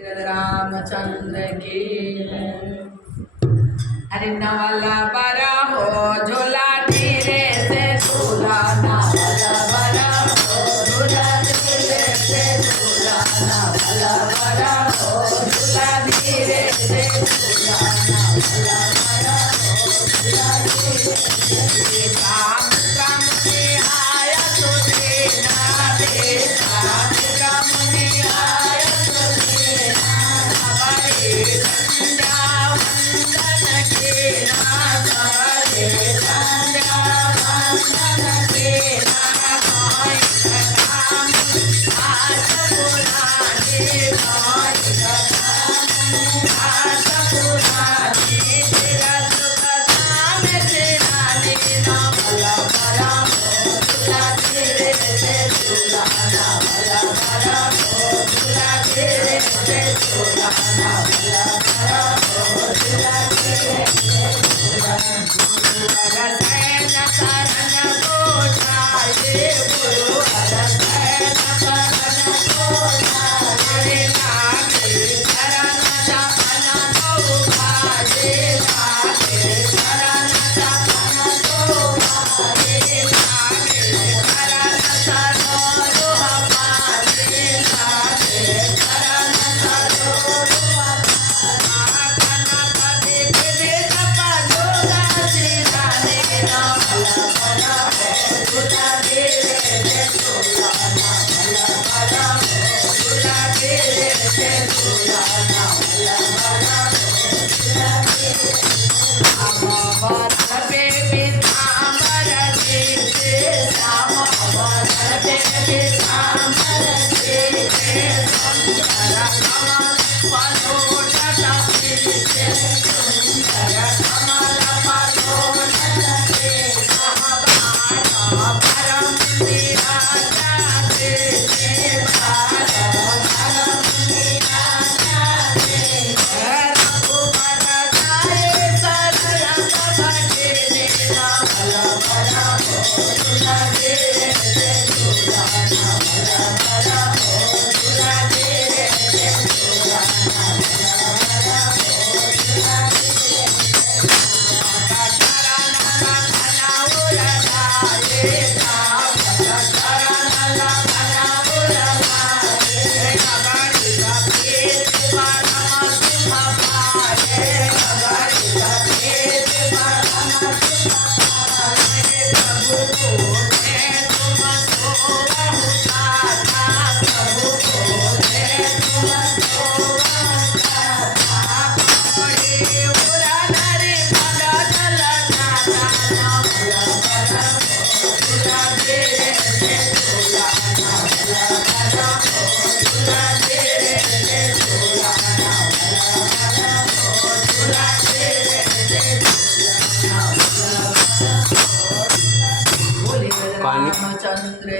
रामचंद्र की। अरे नवाला बरा हो झोला धीरे से झूला, नवाला बरा हो झोला धीरे से झूला, नवाला बरा हो झोला धीरे से झूला, नवाला बरा हो झोला धीरे से। काम काम में आया तो देना दे, काम काम में आया तो देना, हमारे संध्या वंदन के ना, हमारे संध्या वंदन के ना, कोई काम आज पुराने, कोई काम आज पुराने, तेरा सुख नाम तेरा लेना, भला भला हो झूला तेरे से झूला, भला भला हो झूला तेरे से झूला, भला भला हो झूला तेरे से झूला। रसैन करण गोसाए गुरु, रसैन करण गोसाए, लागे चरण चपन दो भाजे, लागे चरण चपन दो भाजे, लागे चरण सरोज हमारे, लागे चरण सरोज हमारे, गणपति विविध पदोगा श्रीराने, भला भला हो झूला धीरे से झूला, भला भला हो झूला धीरे से झूला, भला भला हो झूला धीरे से। अमर पे पीताम्बर जीते श्याम, अमर पे पीताम्बर जीते सुंदर कमल पलोटत फिरते, सुंदर कमल पलोटत फिरते, बाल परम निराजा देते, बाल परम निराजा देते, रघुबर जाए सरयत भजे देना, भला भला हो झूला धीरे से झूला, भला भला हो झूला धीरे से झूला, भला भला हो झूला धीरे से झूला। चरण लखन उरलाए भला चरण लखन उरलाए, अगणित प्रीत परम सुख पाए, अगणित प्रीत परम सुख पाए, प्रभु बोले तुम सो बहु साधा, प्रभु बोले तुम सो बहु साधा, पड़े उड़न रे बदन लगाता, भला भला हो झूला धीरे से झूला, भला भला हो झूला धीरे से झूला, भला भला हो झूला धीरे से झूला, भला भला हो। बोले रामचंद्र